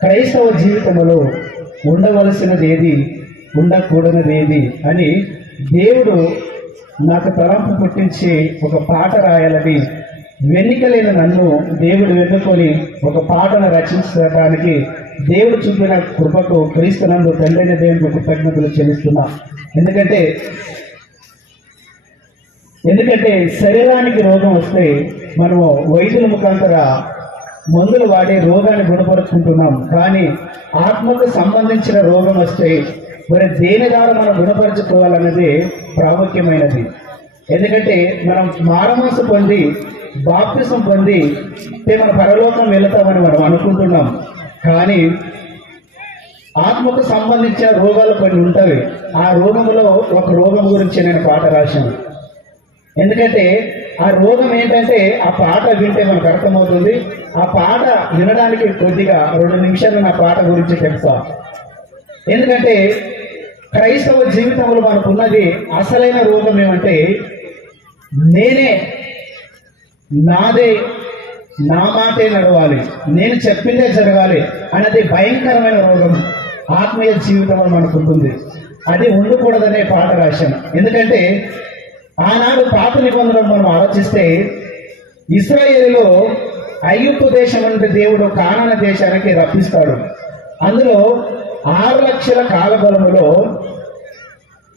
క్రైస్తవ జీవితంలో ఉండవలసినది ఏది, ఉండకూడనిది ఏది అని దేవుడు నాకు తలంపు పుట్టించి ఒక పాట రాయాలని, వెన్నికలేని నన్ను దేవుడు వెన్నుకొని ఒక పాటను రచించడానికి దేవుడు చూపిన కృపకు క్రీస్తునందు తండ్రైన దేవునికి కృతజ్ఞతలు చెల్లిస్తున్నా. ఎందుకంటే శరీరానికి రోగం వస్తే మనము వైద్యుల ముఖాంతర మందులు వాడి రోగాన్ని గుణపరుచుకుంటున్నాం. కానీ ఆత్మకు సంబంధించిన రోగం వస్తే మరి దేని ద్వారా మనం గుణపరచుకోవాలన్నది ప్రాముఖ్యమైనది. ఎందుకంటే మనం మారమనసు పొంది బాప్తిసం పొంది మన పరలోకం వెళతామని మనం అనుకుంటున్నాం. కానీ ఆత్మకు సంబంధించిన రోగాలు కొన్ని ఉంటాయి. ఆ రోగంలో ఒక రోగం గురించి నేను పాట రాశాను. ఎందుకంటే ఆ రోగం ఏంటంటే ఆ పాట వింటే మనకు అర్థమవుతుంది. ఆ పాట వినడానికి కొద్దిగా 2 నిమిషాలు నా పాట గురించి తెలుసా. ఎందుకంటే క్రైస్తవ జీవితంలో మనకున్నది అసలైన రోగం ఏమంటే నేనే, నాదే, నా మాటే నడవాలి, నేను చెప్పిందే జరగాలి అన్నది భయంకరమైన రోగం ఆత్మీయ జీవితంలో మనకు ఉంటుంది. అది ఉండకూడదనే పాట రాశాను. ఎందుకంటే ఆనాడు పాత నిబంధనలు మనం ఆలోచిస్తే ఇశ్రాయేలులో ఐగుప్తు దేశం నుండి దేవుడు కానాను దేశానికి రప్పిస్తాడు. అందులో 6 లక్షల కాలబలములో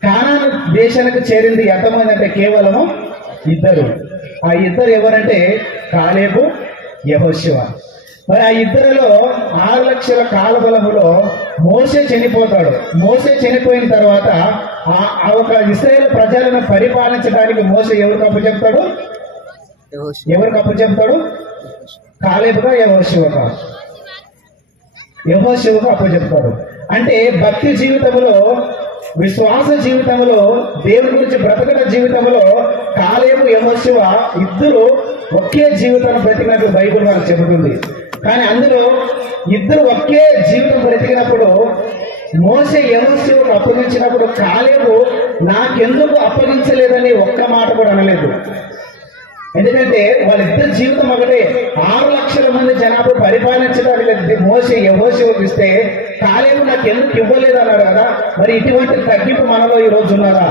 కానాను దేశానికి చేరింది ఎంతమంది అంటే కేవలము 2. ఆ 2 ఎవరంటే కాలేబు, యెహోషువ. మరి ఆ 2లో 6 లక్షల కాలబలములో మోషే చనిపోతాడు. మోషే చనిపోయిన తర్వాత ఆ ఒక ఇశ్రాయేలు ప్రజలను పరిపాలించడానికి మోషే ఎవరికి అప్పచెప్తాడు? కాలేబుగా, యెహోషువకు అప్పచెప్తాడు. అంటే భక్తి జీవితంలో, విశ్వాస జీవితంలో, దేవుని గురించి బ్రతకడ జీవితంలో కాలేబు, యెహోషువ 2 ఒకే జీవితాన్ని బ్రతికినట్టు బైబిల్ మనకు చెబుతుంది. కానీ అందులో 2 ఒకే జీవితం బ్రతికినప్పుడు మోషే యెహోషువకు అప్పగించినప్పుడు కాలేబు నాకెందుకు అప్పగించలేదని ఒక్క మాట కూడా అనలేదు. ఎందుకంటే వాళ్ళిద్దరి జీవితం ఒకటే. 6 లక్షల మంది జనాభా పరిపాలించడానికి మోషే యెహోషువకు ఇస్తే కాలేబు నాకు ఎందుకు ఇవ్వలేదు అన్నాడు కదా. మరి ఇటువంటి తగ్గింపు మనలో ఈ రోజు ఉన్నదా?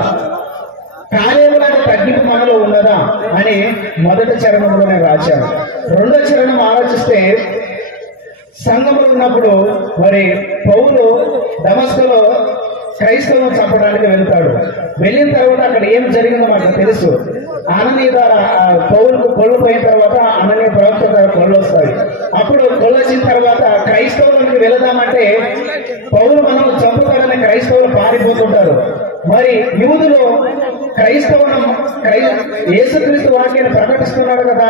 కాలేబు లాంటి తగ్గింపు మనలో ఉన్నదా అని మొదటి చరణంలో నేను రాశాను. 2వ చరణం ఆలోచిస్తే సంఘంలో ఉన్నప్పుడు మరి పౌలు దమస్కులో క్రైస్తవులను చంపడానికి వెళ్తాడు. వెళ్ళిన తర్వాత అక్కడ ఏం జరిగిందో మనకు తెలుసు. అననీయ ద్వారా పౌలుకు కొళ్ళు పోయిన తర్వాత అననీయ ప్రవక్త ద్వారా కొళ్ళు వస్తాయి. అప్పుడు కొళ్ళు వచ్చిన తర్వాత క్రైస్తవులకు వెళదామంటే పౌలు మనం చంపుతాడని క్రైస్తవులు పారిపోతుంటారు. మరి యూదులు యేసుక్రీస్తు వాక్యాన్ని ప్రకటిస్తున్నాడు కదా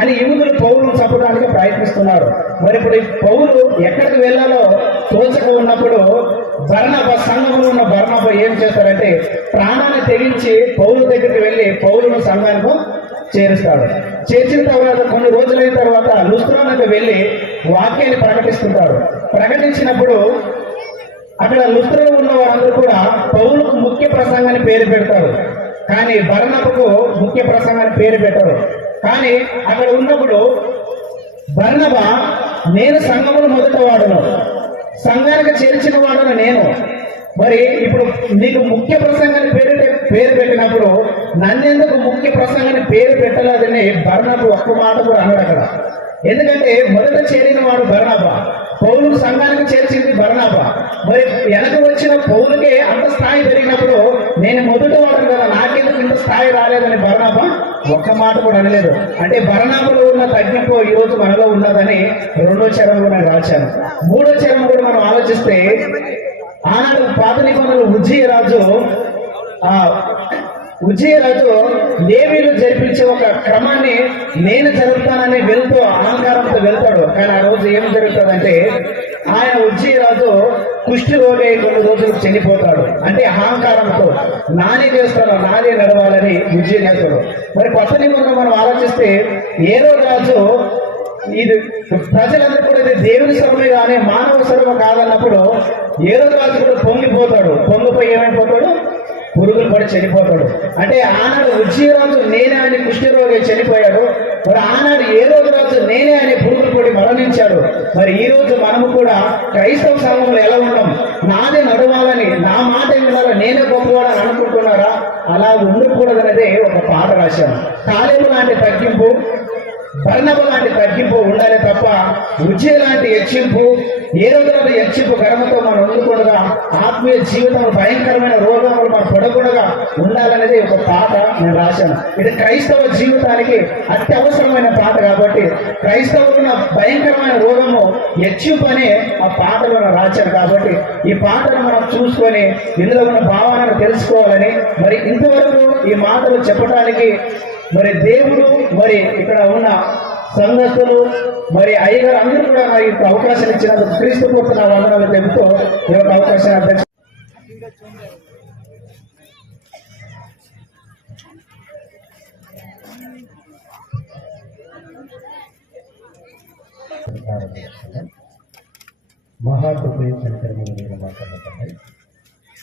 అని యూదులు పౌలును చంపడానికి ప్రయత్నిస్తున్నారు. మరి ఇప్పుడు పౌలు ఎక్కడికి వెళ్ళాలో తోచక ఉన్నప్పుడు సంఘంలో ఉన్న బర్నబా ఏం చేస్తారంటే ప్రాణాన్ని తెగించి పౌలు దగ్గరికి వెళ్ళి పౌలును సంఘానికి చేరుస్తాడు. చేర్చిన తర్వాత కొన్ని రోజులైన తర్వాత లుస్త్రానికి వెళ్ళి వాక్యాన్ని ప్రకటిస్తుంటారు. ప్రకటించినప్పుడు అక్కడ లుస్త్రలో ఉన్న వారందరూ కూడా పౌలుకు ముఖ్య ప్రసంగాన్ని పేరు పెడతారు. కానీ బర్నబాకు ముఖ్య ప్రసంగాన్ని పేరు పెట్టరు. కానీ అక్కడ ఉన్నప్పుడు బర్నబా నేను సంఘమును మొదట వాడను, సంఘానికి చేర్చిన వాడను నేను. మరి ఇప్పుడు నీకు ముఖ్య ప్రసంగాన్ని పేరు పెట్టినప్పుడు నన్నెందుకు ముఖ్య ప్రసంగాన్ని పేరు పెట్టలేదని బర్నబా ఒక్క మాట కూడా అన్నాడు అక్కడ. ఎందుకంటే మొదట చేరిన వాడు బర్నబా, పౌలు సంఘానికి చేర్చింది బర్నబా. మరి వెనక వచ్చిన పౌలుకే అంత స్థాయి పెరిగినప్పుడు నేను మొదటి వాడను కదా, నాకెందుకు ఇంత స్థాయి రాలేదని బర్నబా ఒక్క మాట కూడా అనలేదు. అంటే బర్నబాలో ఉన్న తగ్గింపు ఈ రోజు మనలో ఉన్నదని 2వ చరణంలో నేను రాశాను. 3వ చరణం కూడా మనం ఆలోచిస్తే ఆనాడు పాత నిబంధనలు ఉజ్జీయరాజు లేవీలు జరిపించే ఒక క్రమాన్ని నేను జరుపుతానని వెళ్తూ అహంకారంతో వెళ్తాడు. కానీ ఆ రోజు ఏం జరుగుతుందంటే ఆయన ఉజ్జీయరాజు కుష్టి రోగి కొన్ని రోజులు చనిపోతాడు. అంటే అహంకారంతో నానే చేస్తాను, నాదే నడవాలని ఉజ్జీయరాజుడు. మరి కొత్త నిబంధనలు మనం ఆలోచిస్తే ఏరో రాజు ఇది ప్రజలందరూ కూడా ఇది దేవుని సభమే కానీ మానవ సభ కాదన్నప్పుడు ఏరో రాజు కూడా పొంగిపోయి ఏమైపోతాడు? పురుగులు పడి చనిపోతాడు. అంటే ఆనాడు ఉజ్జీయరాజు నేనే అని కుష్ఠరోగి చనిపోయాడు. మరి ఆనాడు ఏదో ఒక రోజు నేనే అనే పురుగులు పడి మరణించాడు. మరి ఈ రోజు మనము కూడా క్రైస్తవ సంఘంలో ఎలా ఉన్నాం? నాదే నడవాలని, నా మాట వినాలని, నేనే గొప్పవాడని అనుకుంటున్నారా? అలా ఉండకూడదనేదే ఒక పాట రాశాను. కాలేబు లాంటి తగ్గింపు, బర్నబు లాంటి తగ్గింపు ఉండాలి తప్ప ఉజ్జయ లాంటి హెచ్చింపు, ఏ రోజుల హెచ్చింపు గర్వంతో మనం ఉండకూడగా, ఆత్మీయ జీవితంలో భయంకరమైన రోగములు మనం పడకూడగా ఉండాలనేది ఒక పాట నేను రాశాను. ఇది క్రైస్తవ జీవితానికి అత్యవసరమైన పాట కాబట్టి క్రైస్తవులు ఉన్న భయంకరమైన రోగము హెచ్చింపు అనే ఆ పాటలో రాశాను. కాబట్టి ఈ పాటను మనం చూసుకొని ఇందులో ఉన్న భావాలను తెలుసుకోవాలని, మరి ఇంతవరకు ఈ మాటలు చెప్పడానికి మరి దేవుడు, మరి ఇక్కడ ఉన్న సంఘస్థులు, మరి అయ్యగారు అందరూ కూడా నాకు ఇంత అవకాశం ఇచ్చినందుకు క్రీస్తు పూర్తి నా వందనాలు చెబుతూ ఈ యొక్క అవకాశాన్ని అధ్యక్ష మహాకృపయు సంకరములు మీరు మాట్లాడుతున్నాయి.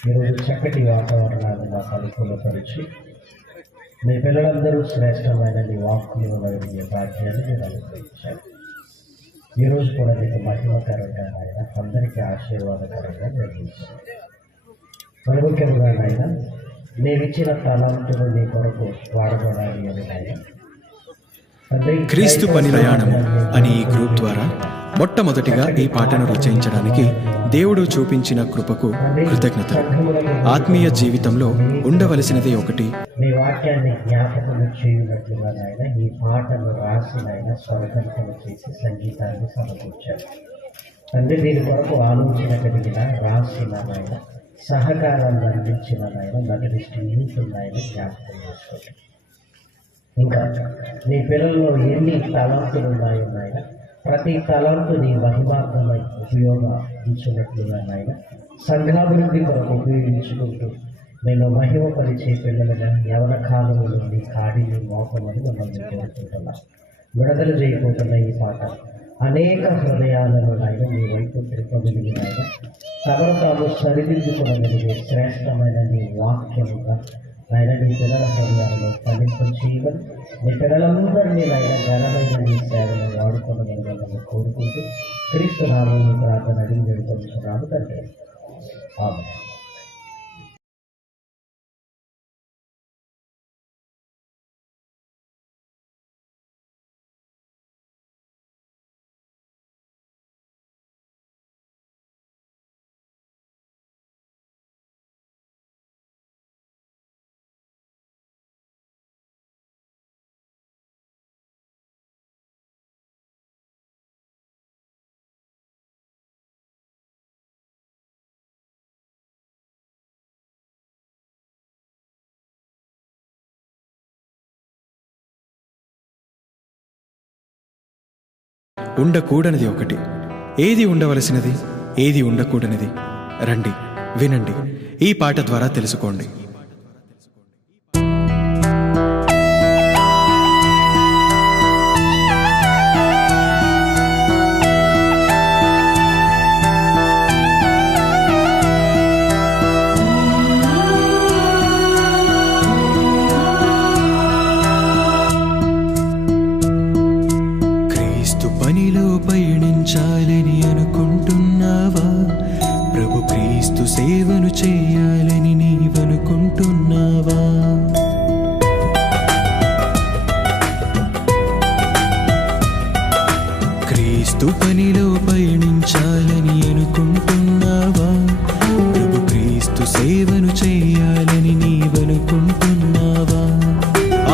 ఈరోజు చక్కటి వాతావరణాన్ని మాకు అనుకూలపరిచి మీ పిల్లలందరూ శ్రేష్టమైన నీ వాక్కులు మీ భాగ్యాన్ని మీరు అనుగ్రహించారు. ఈరోజు కూడా మీకు మహిమకరంగా ఆయన అందరికీ ఆశీర్వాదకరంగా నిర్వహించారు. ప్రముఖంగా ఆయన నేనిచ్చిన తలాంతులు నీ కొరకు వాడబడాలి అని ఆయన క్రీస్తు పని ప్రయాణం అనే ఈ గ్రూప్ ద్వారా మొట్టమొదటిగా ఈ పాటను రచయించడానికి దేవుడు చూపించిన కృపకు కృతజ్ఞతలు. ఆత్మీయ జీవితంలో ఉండవలసినది ఒకటి. మీ వాక్యాన్ని జ్ఞాపకం చేయున్నట్లుగా ఆయన ఈ పాటను రాసి ఆయన స్వరకల్పన చేసి సంగీతాన్ని సమకూర్చారు. తండ్రి దీని కొరకు ఆలోచన కలిగిన రాసిన ఆయన సహకారాన్ని అందించిన ఆయన నగరిష్టి యూతున్న ఆయన జ్ఞాపకం చేసుకోండి. ఇంకా నీ పిల్లల్లో ఎన్ని తలాంతులు ఉన్నాయో నాయన ప్రతి తలాంతు నీ మహిమార్థమై ఉపయోగించినట్లుగా నాయన సంఘాభివృద్ధి కొరకు ఉపయోగించుకుంటూ నేను మహిమపరిచే పిల్లలుగా యవన కాలంలో నీ కాడిని మోపమని మమ్మల్ని కోరుకుంటున్నా. విడుదల చేయబోతున్న ఈ పాట అనేక హృదయాలను నాయన మీ వైపు త్రిపమిలిగి నాయన తమను తాము సరిదిద్దుకోగలిగే శ్రేష్టమైన నీ వాక్యముగా ఆయన నీ పిల్లల హృదయాలను ఫలింప చేయమని నీ పిల్లలందరినీ ఆయన ఘనమైన నీ సేవను వాడుకోవడం కోరుకుంటూ క్రీస్తు నామమున ప్రార్థన అడిగి వేడుకొంటున్నాను తండ్రి. ఆమేన్. ఉండకూడనిది ఒకటి. ఏది ఉండవలసినది, ఏది ఉండకూడనిది? రండి, వినండి, ఈ పాట ద్వారా తెలుసుకోండి. పనిలో పయనించాలని అనుకుంటున్నావా? ప్రభు క్రీస్తు సేవను చేయాలని నీవనుకుంటున్నావా? క్రీస్తు పనిలో పయనించాలని అనుకుంటున్నావా? ప్రభు క్రీస్తు సేవను చేయాలని నీవనుకుంటున్నావా?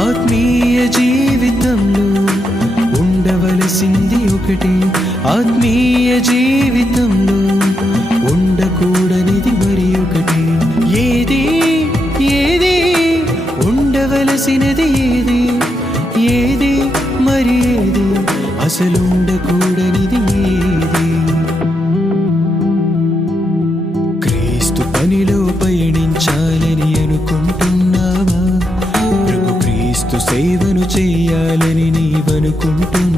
ఆత్మీయ జీవితంలో ఉండవలసింది ఒకటి, ఆత్మీయ జీవితంలో ఉండకూడనిది మరి ఒకటి. ఏది ఏది ఉండవలసినది ఏది, ఏది మరి ఏది అసలు ఉండకూడనిది ఏది? క్రీస్తు పనిలో పయనించాలని అనుకుంటున్నావా? ప్రభు క్రీస్తు సేవను చేయాలని నీవనుకుంటున్నావా?